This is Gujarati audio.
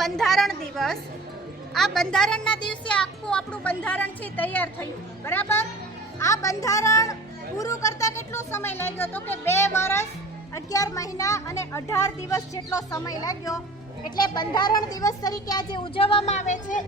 બંધારણ દિવસ. આ બંધારણના દિવસે આખું આપણું બંધારણ છે તૈયાર થયું, બરાબર. આ બંધારણ પૂરું કરતા કેટલો સમય લાગ્યો? તો કે 2 વર્ષ 11 મહિના અને 18 દિવસ જેટલો સમય લાગ્યો. એટલે બંધારણ દિવસ તરીકે આજે ઉજવવામાં આવે છે.